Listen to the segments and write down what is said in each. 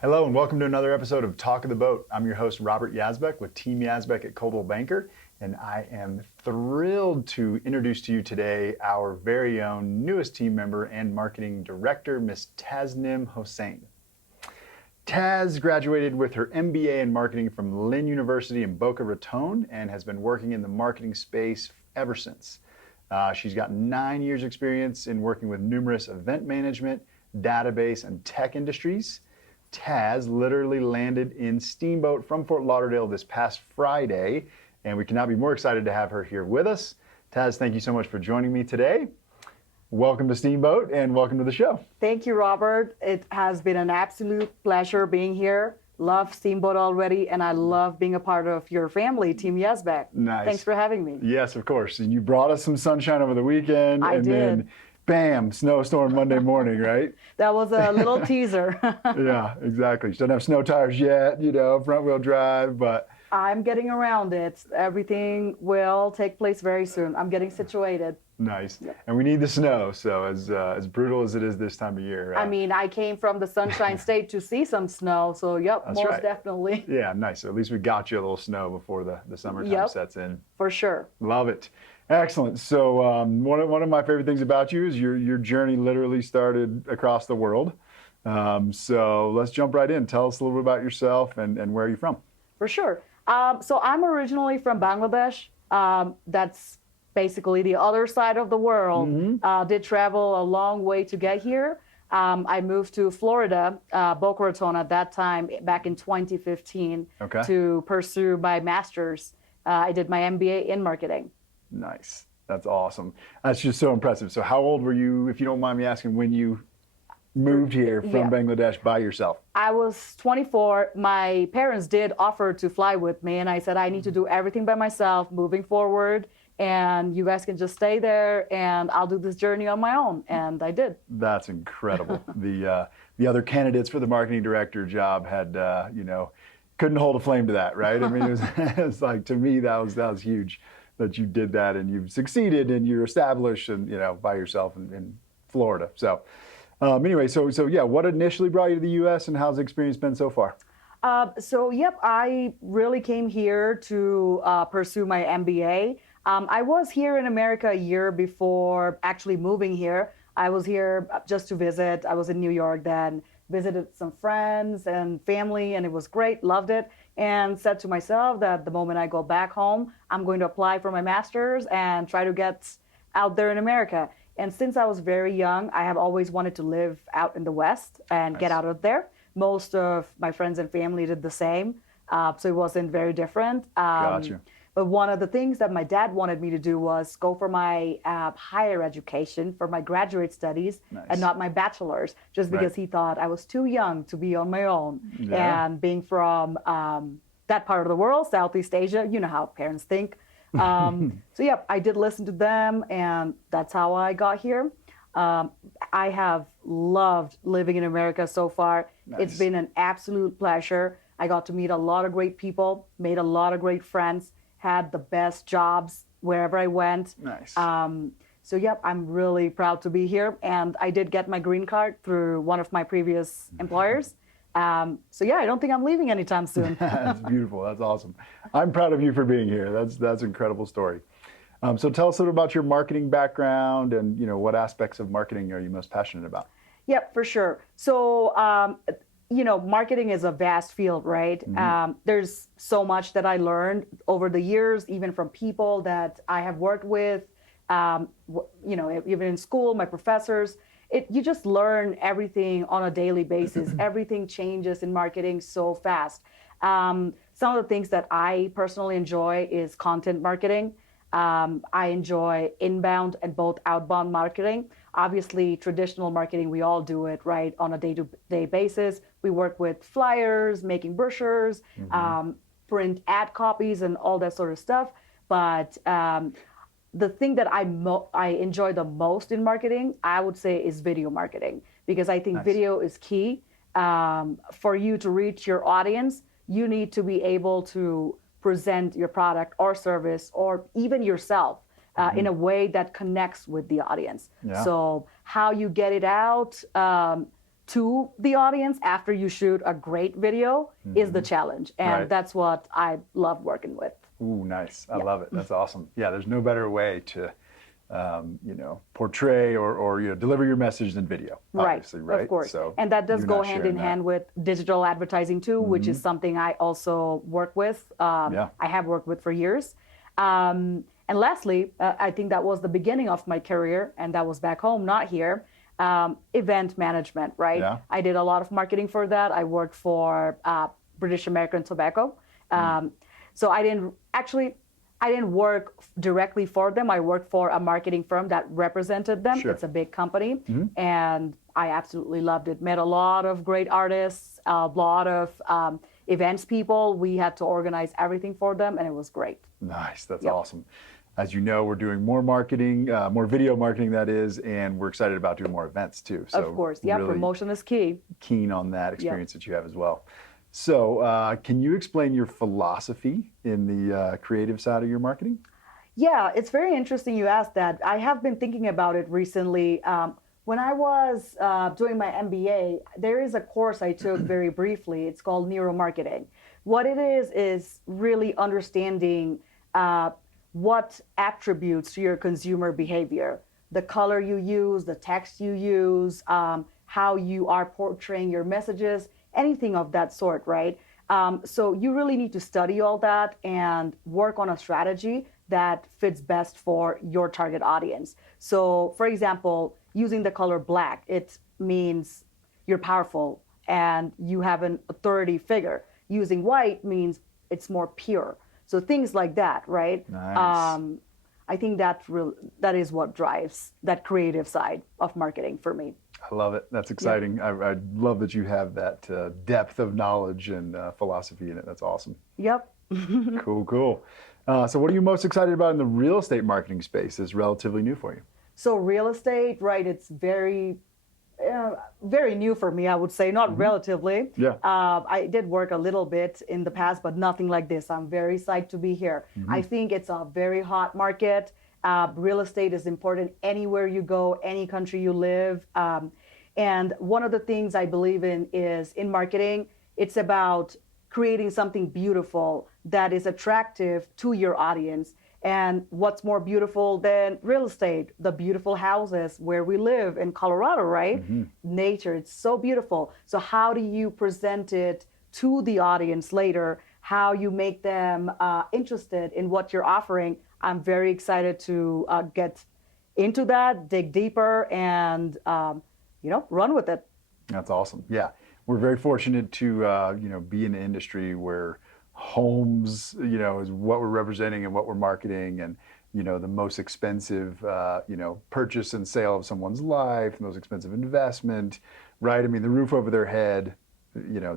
Hello and welcome to another episode of Talk of the Boat. I'm your host, Robert Yazbeck with Team Yazbeck at Coldwell Banker, and I am thrilled to introduce to you today our very own newest team member and marketing director, Miss Tasnim Hossain. Taz graduated with her MBA in marketing from Lynn University in Boca Raton and has been working in the marketing space ever since. She's got 9 years experience in working with numerous event management, database, and tech industries. Taz literally landed in Steamboat from Fort Lauderdale this past Friday, and we cannot be more excited to have her here with us. Taz, thank you so much for joining me today. Welcome to Steamboat and welcome to the show. Thank you, Robert. It has been an absolute pleasure being here. Love Steamboat already, and I love being a part of your family, Team Yazbeck. Nice. Thanks for having me. Yes, of course. And you brought us some sunshine over the weekend. I did. Then, bam, snowstorm Monday morning, right? That was a little teaser. Yeah, exactly. She doesn't have snow tires yet, front wheel drive, but I'm getting around it. Everything will take place very soon. I'm getting situated. nice. And we need the snow, so as brutal as it is this time of year. I mean, I came from the Sunshine State to see some snow, so yep, That's most right. Definitely. Yeah, nice. So at least we got you a little snow before the summertime Yep. sets in. For sure. Love it. Excellent. So one of my favorite things about you is your journey literally started across the world. So let's jump right in. Tell us a little bit about yourself and where are you from? For sure. So I'm originally from Bangladesh. That's basically the other side of the world. Did travel a long way to get here. I moved to Florida, Boca Raton at that time, back in 2015, Okay. to pursue my master's. I did my MBA in marketing. Nice. That's awesome. That's just so impressive. So how old were you, if you don't mind me asking, when you moved here from Yeah. Bangladesh by yourself? I was 24. My parents did offer to fly with me, and I said, I need to do everything by myself moving forward, and you guys can just stay there, and I'll do this journey on my own. And I did. That's incredible. The other candidates for the marketing director job had, couldn't hold a flame to that, right? I mean, it's like, to me, that was huge that you did that and you've succeeded and you're established and, by yourself in Florida. So anyway, so yeah, what initially brought you to the U.S. and how's the experience been so far? I really came here to pursue my MBA. I was here in America a year before actually moving here. I was here just to visit. I was in New York then, visited some friends and family, and it was great, loved it, and said to myself that the moment I go back home, I'm going to apply for my master's and try to get out there in America. And since I was very young, I have always wanted to live out in the West and get out of there. Most of my friends and family did the same, so it wasn't very different. Gotcha. But one of the things that my dad wanted me to do was go for my higher education, for my graduate studies, and not my bachelor's, just because he thought I was too young to be on my own. Yeah. And being from that part of the world, Southeast Asia, you know how parents think. So yeah, I did listen to them, and that's how I got here. I have loved living in America so far. Nice. It's been an absolute pleasure. I got to meet a lot of great people, made a lot of great friends, had the best jobs wherever I went. Nice. So yep, I'm really proud to be here. And I did get my green card through one of my previous employers. So yeah, I don't think I'm leaving anytime soon. That's beautiful. That's awesome. I'm proud of you for being here. That's an incredible story. So tell us a little about your marketing background and what aspects of marketing are you most passionate about? Yep, for sure. So marketing is a vast field, right? There's so much that I learned over the years, even from people that I have worked with, even in school, my professors. You just learn everything on a daily basis. Everything changes in marketing so fast. Some of the things that I personally enjoy is content marketing. I enjoy inbound and both outbound marketing. Obviously, traditional marketing, we all do it, right, on a day-to-day basis. We work with flyers, making brochures, print ad copies, and all that sort of stuff. But the thing that I enjoy the most in marketing, I would say, is video marketing, because I think video is key. For you to reach your audience, you need to be able to present your product or service or even yourself in a way that connects with the audience. Yeah. So how you get it out to the audience after you shoot a great video is the challenge. And Right. that's what I love working with. Ooh, nice. I love it. That's awesome. Yeah, there's no better way to, portray or deliver your message than video. Obviously, right? Of course. So and that does you're go not hand sharing in that. hand with digital advertising too, which is something I also work with. Yeah. I have worked with for years. And lastly, I think that was the beginning of my career, and that was back home, not here. Event management, right? Yeah. I did a lot of marketing for that. I worked for British American Tobacco. So I didn't work directly for them. I worked for a marketing firm that represented them. Sure. It's a big company, and I absolutely loved it. Met a lot of great artists, a lot of events people. We had to organize everything for them, and it was great. Nice. That's Yep. awesome. As you know, we're doing more marketing, more video marketing, that is, and we're excited about doing more events too. So Of course, yeah, really promotion is key. keen on that experience that you have as well. So can you explain your philosophy in the creative side of your marketing? Yeah, it's very interesting you asked that. I have been thinking about it recently. When I was doing my MBA, there is a course I took very briefly. It's called neuromarketing. What it is really understanding what attributes to your consumer behavior, the color you use, the text you use, how you are portraying your messages, anything of that sort, right? So you really need to study all that and work on a strategy that fits best for your target audience. So for example, using the color black, it means you're powerful and you have an authority figure. Using white means it's more pure. So things like that, right? Nice. I think that is what drives that creative side of marketing for me. I love it. That's exciting. I love that you have that depth of knowledge and philosophy in it. That's awesome. Yep. Cool. So what are you most excited about in the real estate marketing space? Is relatively new for you. So real estate, right? It's very new for me, I would say, not relatively. Yeah. I did work a little bit in the past, but nothing like this. I'm very psyched to be here. I think it's a very hot market. Real estate is important anywhere you go, any country you live. And one of the things I believe in is in marketing, it's about creating something beautiful that is attractive to your audience. And what's more beautiful than real estate? The beautiful houses where we live in Colorado, right? Nature, it's so beautiful. So how do you present it to the audience later? How you make them interested in what you're offering? I'm very excited to get into that, dig deeper, and run with it. That's awesome. Yeah, we're very fortunate to be in an industry where homes, is what we're representing and what we're marketing, and the most expensive, purchase and sale of someone's life, the most expensive investment, right? I mean, the roof over their head,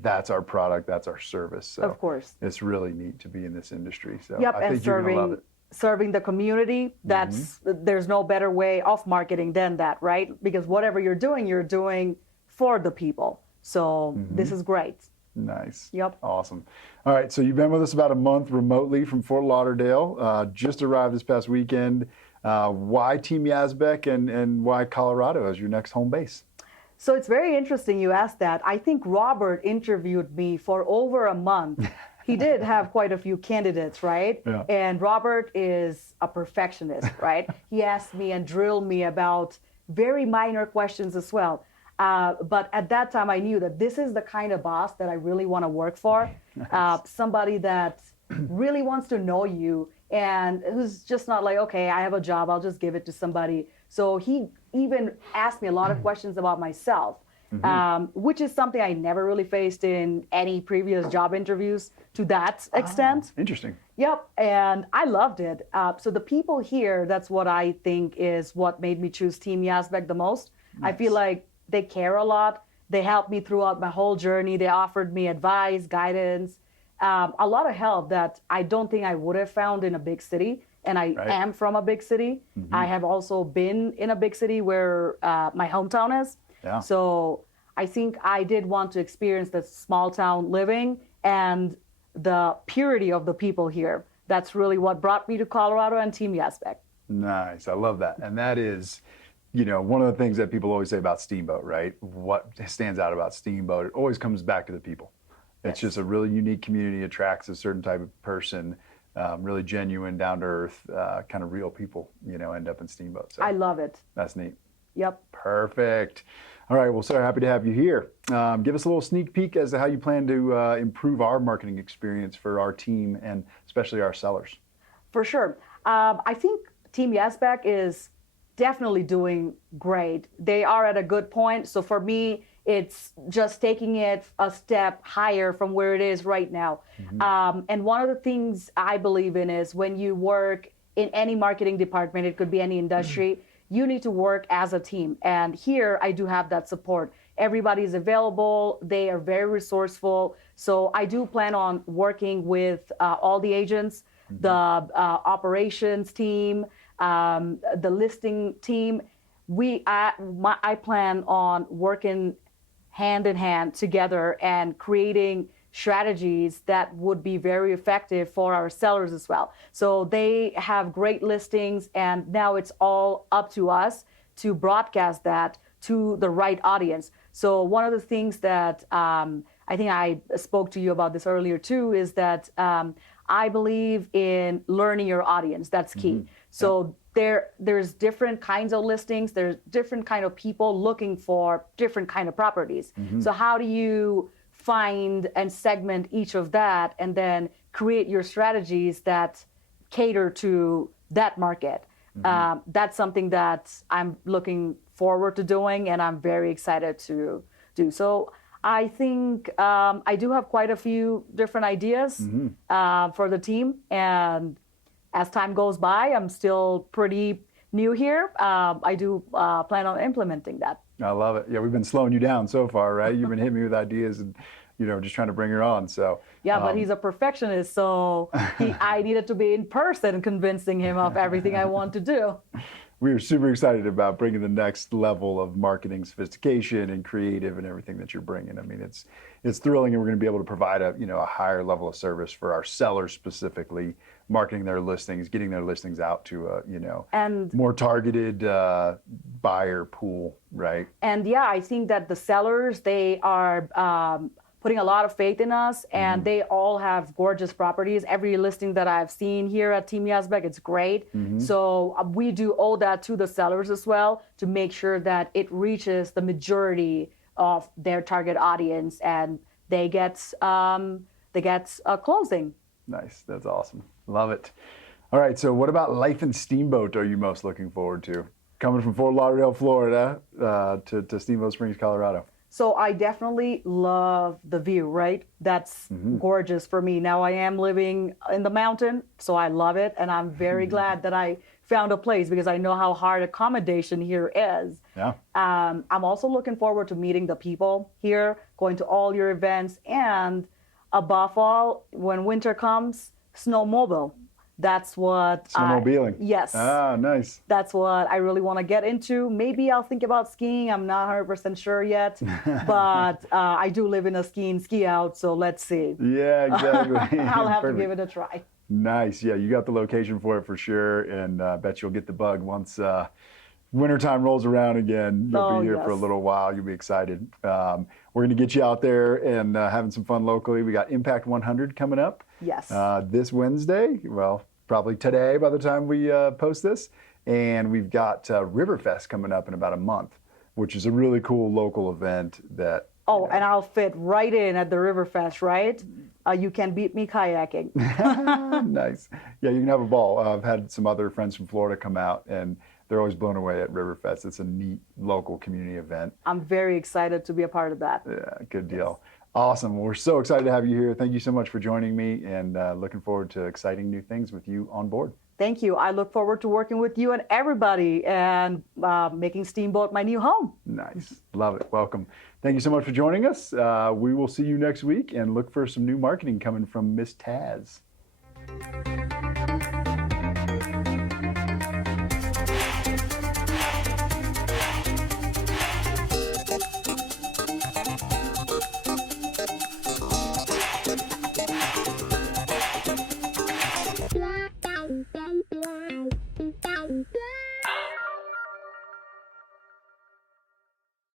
that's our product, that's our service. So Of course. it's really neat to be in this industry. So Yep, I and think you're gonna love it. serving the community, there's no better way of marketing than that, right? Because whatever you're doing for the people. So this is great. Nice. Yep. Awesome. All right. So you've been with us about a month remotely from Fort Lauderdale. Just arrived this past weekend. Why Team Yazbeck and why Colorado as your next home base? So it's very interesting you asked that. I think Robert interviewed me for over a month. He did have quite a few candidates, right? Yeah. And Robert is a perfectionist, right? He asked me and drilled me about very minor questions as well. But at that time, I knew that this is the kind of boss that I really want to work for. Nice. Somebody that really wants to know you and who's just not like, okay, I have a job, I'll just give it to somebody. So he even asked me a lot of questions about myself, which is something I never really faced in any previous job interviews to that extent. Interesting. Yep, and I loved it. So the people here, that's what I think is what made me choose Team Yazbek the most. I feel like they care a lot. They helped me throughout my whole journey. They offered me advice, guidance, a lot of help that I don't think I would have found in a big city. And I am from a big city. I have also been in a big city where my hometown is. Yeah. So I think I did want to experience the small town living and the purity of the people here. That's really what brought me to Colorado and Team Yazbek. Nice. I love that. And that is one of the things that people always say about Steamboat, right? What stands out about Steamboat, it always comes back to the people. It's just a really unique community, attracts a certain type of person, really genuine, down to earth, kind of real people, end up in Steamboat. So I love it. that's neat. Yep. Perfect. All right, well, so happy to have you here. Give us a little sneak peek as to how you plan to improve our marketing experience for our team and especially our sellers. For sure. I think Team Yazbeck is definitely doing great. They are at a good point. So for me, it's just taking it a step higher from where it is right now. And one of the things I believe in is when you work in any marketing department, it could be any industry, you need to work as a team. And here I do have that support. Everybody's available. They are very resourceful. So I do plan on working with all the agents, the operations team, the listing team. I plan on working hand in hand together and creating strategies that would be very effective for our sellers as well. So they have great listings, and now it's all up to us to broadcast that to the right audience. So one of the things that I think I spoke to you about this earlier too is that I believe in learning your audience. That's key. So there's different kinds of listings. There's different kind of people looking for different kind of properties. So how do you find and segment each of that and then create your strategies that cater to that market? That's something that I'm looking forward to doing, and I'm very excited to do. So I think I do have quite a few different ideas for the team, and as time goes by, I'm still pretty new here. I do plan on implementing that. I love it. Yeah, we've been slowing you down so far, right? You've been hitting me with ideas and, just trying to bring her on. So yeah, but he's a perfectionist, so I needed to be in person convincing him of everything I want to do. We are super excited about bringing the next level of marketing sophistication and creative and everything that you're bringing. I mean, it's thrilling, and we're going to be able to provide a higher level of service for our sellers, specifically marketing their listings, getting their listings out to a and more targeted buyer pool, right? And yeah, I think that the sellers, they are putting a lot of faith in us, and they all have gorgeous properties. Every listing that I've seen here at Team Yazbek, it's great. So we do owe that to the sellers as well to make sure that it reaches the majority of their target audience and they get a closing. Nice, that's awesome. Love it. All right, so what about life in Steamboat are you most looking forward to? Coming from Fort Lauderdale, Florida to Steamboat Springs, Colorado. So I definitely love the view, right? That's gorgeous for me. Now I am living in the mountain, so I love it. And I'm very glad that I found a place because I know how hard accommodation here is. Yeah. I'm also looking forward to meeting the people here, going to all your events, and above all, when winter comes, snowmobile. That's what snowmobiling. Yes. Ah, nice. That's what I really want to get into. Maybe I'll think about skiing. I'm not 100% sure yet, but I do live in a ski out, so let's see. Yeah, exactly. I'll have to give it a try. Nice. Yeah, you got the location for it for sure, and I bet you'll get the bug once wintertime rolls around again. You'll be here for a little while. You'll be excited. We're going to get you out there and having some fun locally. We got Impact 100 coming up. Yes. This Wednesday. Well, probably today by the time we post this. And we've got Riverfest coming up in about a month, which is a really cool local event that... Oh, and I'll fit right in at the Riverfest, right? You can beat me kayaking. Nice. Yeah, you can have a ball. I've had some other friends from Florida come out, and they're always blown away at Riverfest. It's a neat local community event. I'm very excited to be a part of that. Yeah, good deal. Yes. Awesome. Well, we're so excited to have you here. Thank you so much for joining me, and looking forward to exciting new things with you on board. Thank you. I look forward to working with you and everybody and making Steamboat my new home. Nice. Love it. Welcome. Thank you so much for joining us. We will see you next week, and look for some new marketing coming from Miss Taz.